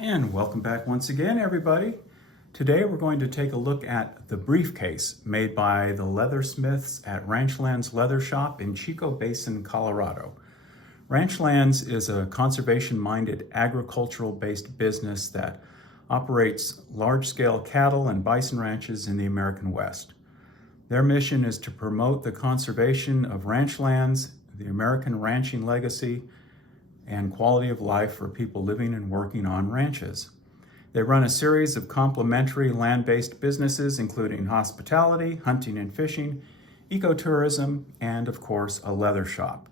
And welcome back once again, everybody. Today we're going to take a look at the briefcase made by the leathersmiths at Ranchlands Leather Shop in Chico Basin, Colorado. Ranchlands is a conservation-minded, agricultural-based business that operates large-scale cattle and bison ranches in the American West. Their mission is to promote the conservation of ranch lands, the American ranching legacy, and quality of life for people living and working on ranches. They run a series of complementary land-based businesses, including hospitality, hunting and fishing, ecotourism, and of course, a leather shop.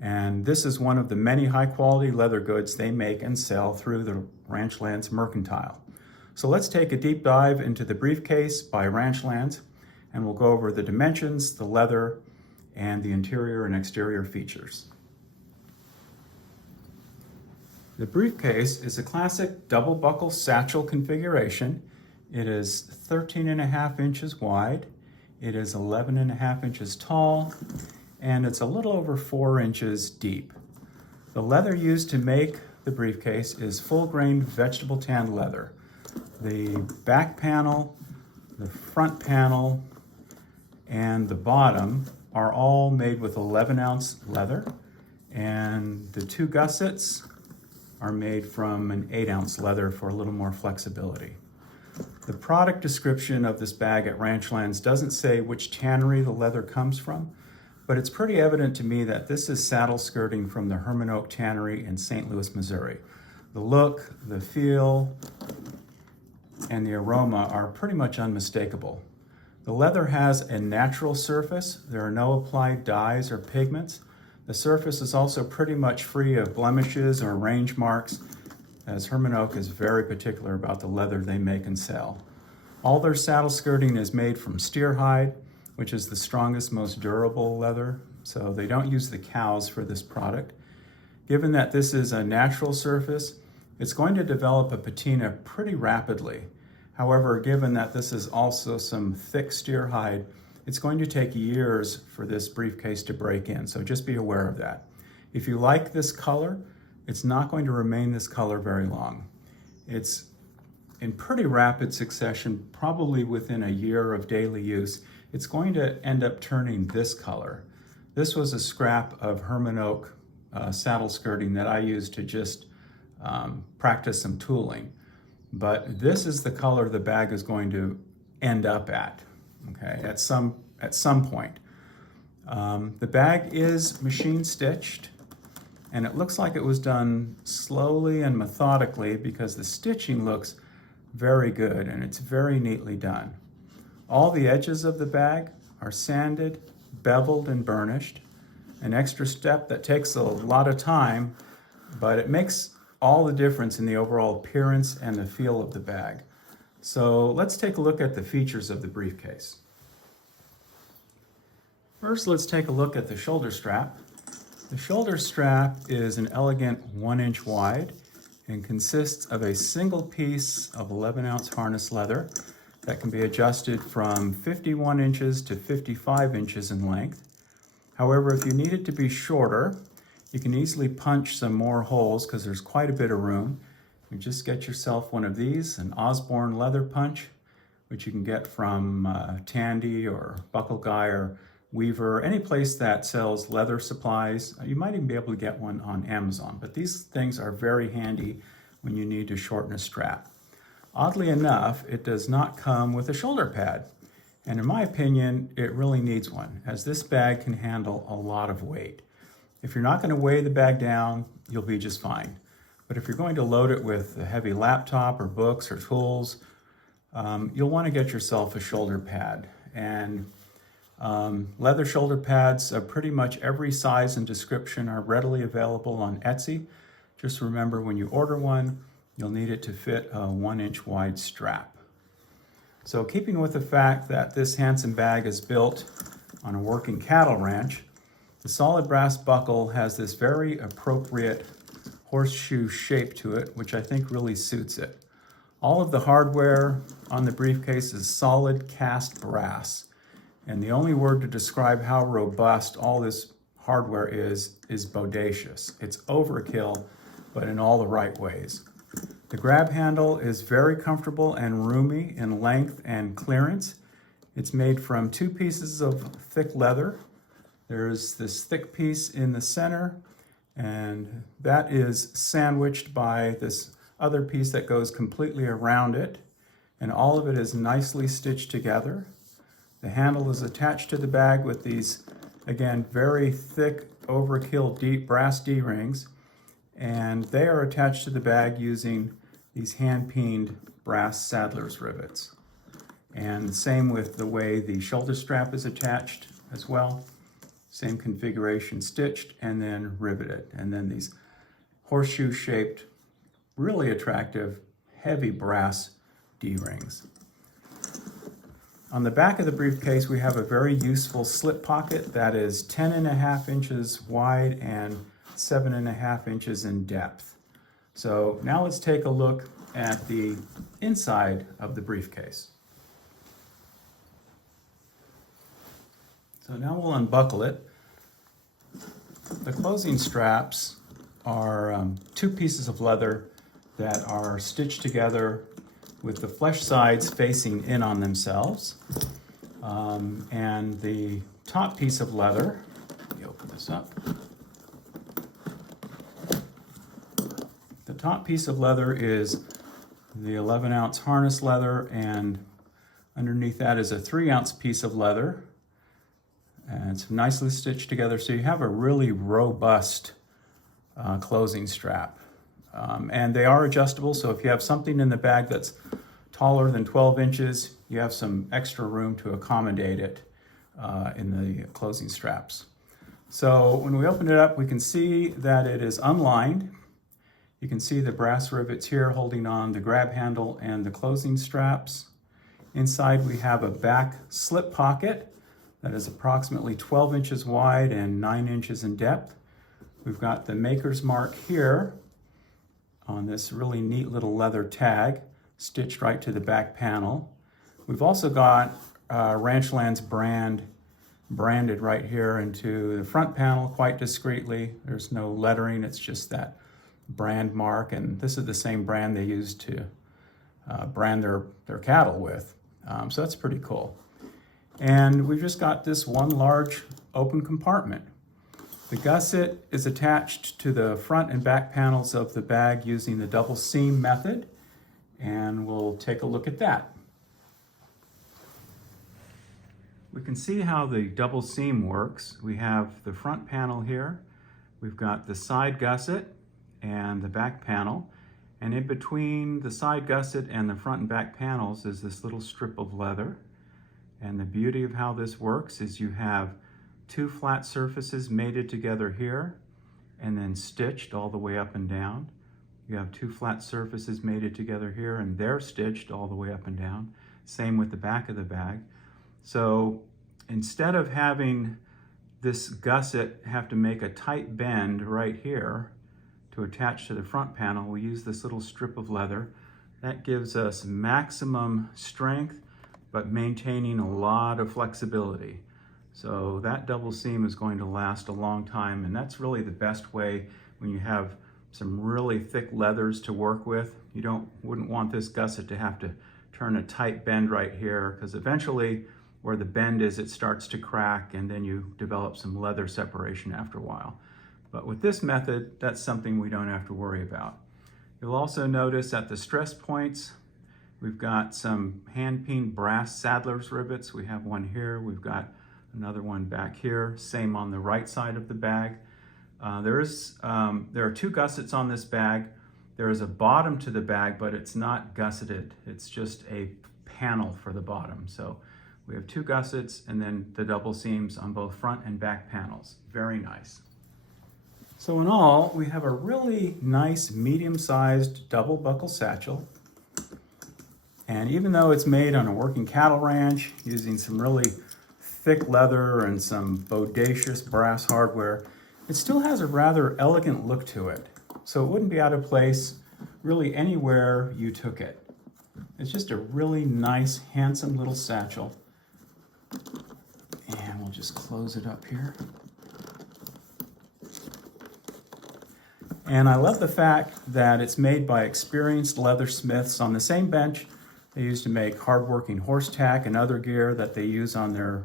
And this is one of the many high-quality leather goods they make and sell through the Ranchlands Mercantile. So let's take a deep dive into the briefcase by Ranchlands, and we'll go over the dimensions, the leather, and the interior and exterior features. The briefcase is a classic double buckle satchel configuration. It is 13.5 inches wide, it is 11.5 inches tall, and it's a little over 4 inches deep. The leather used to make the briefcase is full-grain vegetable tanned leather. The back panel, the front panel, and the bottom are all made with 11-ounce leather, and the two gussets are made from an 8-ounce leather for a little more flexibility. The product description of this bag at Ranchlands doesn't say which tannery the leather comes from, but it's pretty evident to me that this is saddle skirting from the Herman Oak Tannery in St. Louis, Missouri. The look, the feel, and the aroma are pretty much unmistakable. The leather has a natural surface. There are no applied dyes or pigments. The surface is also pretty much free of blemishes or range marks, as Herman Oak is very particular about the leather they make and sell. All their saddle skirting is made from steer hide, which is the strongest, most durable leather, so they don't use the cows for this product. Given that this is a natural surface, it's going to develop a patina pretty rapidly. However, given that this is also some thick steer hide, it's going to take years for this briefcase to break in, so just be aware of that. If you like this color, it's not going to remain this color very long. It's in pretty rapid succession, probably within a year of daily use, it's going to end up turning this color. This was a scrap of Herman Oak saddle skirting that I used to just practice some tooling. But this is the color the bag is going to end up at. Okay, at some point. The bag is machine stitched, and it looks like it was done slowly and methodically because the stitching looks very good and it's very neatly done. All the edges of the bag are sanded, beveled, and burnished. An extra step that takes a lot of time, but it makes all the difference in the overall appearance and the feel of the bag. So let's take a look at the features of the briefcase. First, let's take a look at the shoulder strap. The shoulder strap is an elegant 1-inch wide and consists of a single piece of 11-ounce harness leather that can be adjusted from 51 inches to 55 inches in length. However, if you need it to be shorter, you can easily punch some more holes because there's quite a bit of room. You just get yourself one of these, an Osborne leather punch, which you can get from Tandy or Buckle Guy or Weaver, any place that sells leather supplies. You might even be able to get one on Amazon, but these things are very handy when you need to shorten a strap. Oddly enough, it does not come with a shoulder pad, and in my opinion, it really needs one, as this bag can handle a lot of weight. If you're not going to weigh the bag down, you'll be just fine. But if you're going to load it with a heavy laptop or books or tools, you'll want to get yourself a shoulder pad. And leather shoulder pads of pretty much every size and description are readily available on Etsy. Just remember, when you order one, you'll need it to fit a 1-inch wide strap. So keeping with the fact that this handsome bag is built on a working cattle ranch, the solid brass buckle has this very appropriate horseshoe shape to it, which I think really suits it. All of the hardware on the briefcase is solid cast brass, and the only word to describe how robust all this hardware is bodacious. It's overkill, but in all the right ways. The grab handle is very comfortable and roomy in length and clearance. It's made from 2 pieces of thick leather. There's this thick piece in the center, and that is sandwiched by this other piece that goes completely around it, and all of it is nicely stitched together. The handle is attached to the bag with these, again, very thick, overkill deep brass D-rings, and they are attached to the bag using these hand-peened brass saddler's rivets. And the same with the way the shoulder strap is attached as well. Same configuration, stitched and then riveted. And then these horseshoe-shaped, really attractive, heavy brass D-rings. On the back of the briefcase, we have a very useful slip pocket that is 10.5 inches wide and 7.5 inches in depth. So now let's take a look at the inside of the briefcase. So now we'll unbuckle it. The closing straps are 2 pieces of leather that are stitched together with the flesh sides facing in on themselves. And the top piece of leather, let me open this up. The top piece of leather is the 11-ounce harness leather, and underneath that is a 3-ounce piece of leather. And it's nicely stitched together, so you have a really robust closing strap. And they are adjustable, so if you have something in the bag that's taller than 12 inches, you have some extra room to accommodate it in the closing straps. So when we open it up, we can see that it is unlined. You can see the brass rivets here holding on the grab handle and the closing straps. Inside we have a back slip pocket that is approximately 12 inches wide and 9 inches in depth. We've got the maker's mark here on this really neat little leather tag stitched right to the back panel. We've also got Ranchlands branded right here into the front panel quite discreetly. There's no lettering, it's just that brand mark, and this is the same brand they use to brand their cattle with. So that's pretty cool. And we've just got this one large open compartment. The gusset is attached to the front and back panels of the bag using the double seam method, and we'll take a look at that. We can see how the double seam works. We have the front panel here, we've got the side gusset and the back panel, and in between the side gusset and the front and back panels is this little strip of leather. And the beauty of how this works is you have 2 flat surfaces mated together here and then stitched all the way up and down. You have 2 flat surfaces mated together here and they're stitched all the way up and down. Same with the back of the bag. So instead of having this gusset have to make a tight bend right here to attach to the front panel, we use this little strip of leather. That gives us maximum strength but maintaining a lot of flexibility. So that double seam is going to last a long time, and that's really the best way when you have some really thick leathers to work with. You wouldn't want this gusset to have to turn a tight bend right here, because eventually where the bend is, it starts to crack and then you develop some leather separation after a while. But with this method, that's something we don't have to worry about. You'll also notice at the stress points, we've got some hand-peened brass saddler's rivets. We have one here, we've got another one back here, same on the right side of the bag. There are 2 gussets on this bag. There is a bottom to the bag, but it's not gusseted. It's just a panel for the bottom. So we have 2 gussets and then the double seams on both front and back panels. Very nice. So in all, we have a really nice medium-sized double buckle satchel. And even though it's made on a working cattle ranch using some really thick leather and some bodacious brass hardware, it still has a rather elegant look to it. So it wouldn't be out of place really anywhere you took it. It's just a really nice, handsome little satchel. And we'll just close it up here. And I love the fact that it's made by experienced leathersmiths on the same bench they use to make hardworking horse tack and other gear that they use on their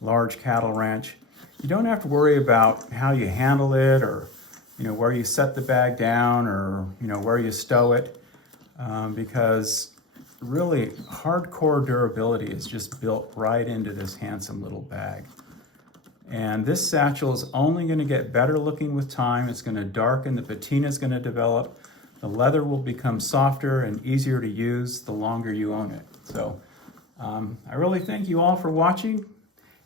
large cattle ranch. You don't have to worry about how you handle it, or where you set the bag down, or where you stow it, because really hardcore durability is just built right into this handsome little bag. And this satchel is only going to get better looking with time. It's going to darken, the patina is going to develop, the leather will become softer and easier to use the longer you own it. So I really thank you all for watching,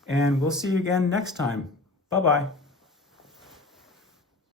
and we'll see you again next time. Bye-bye.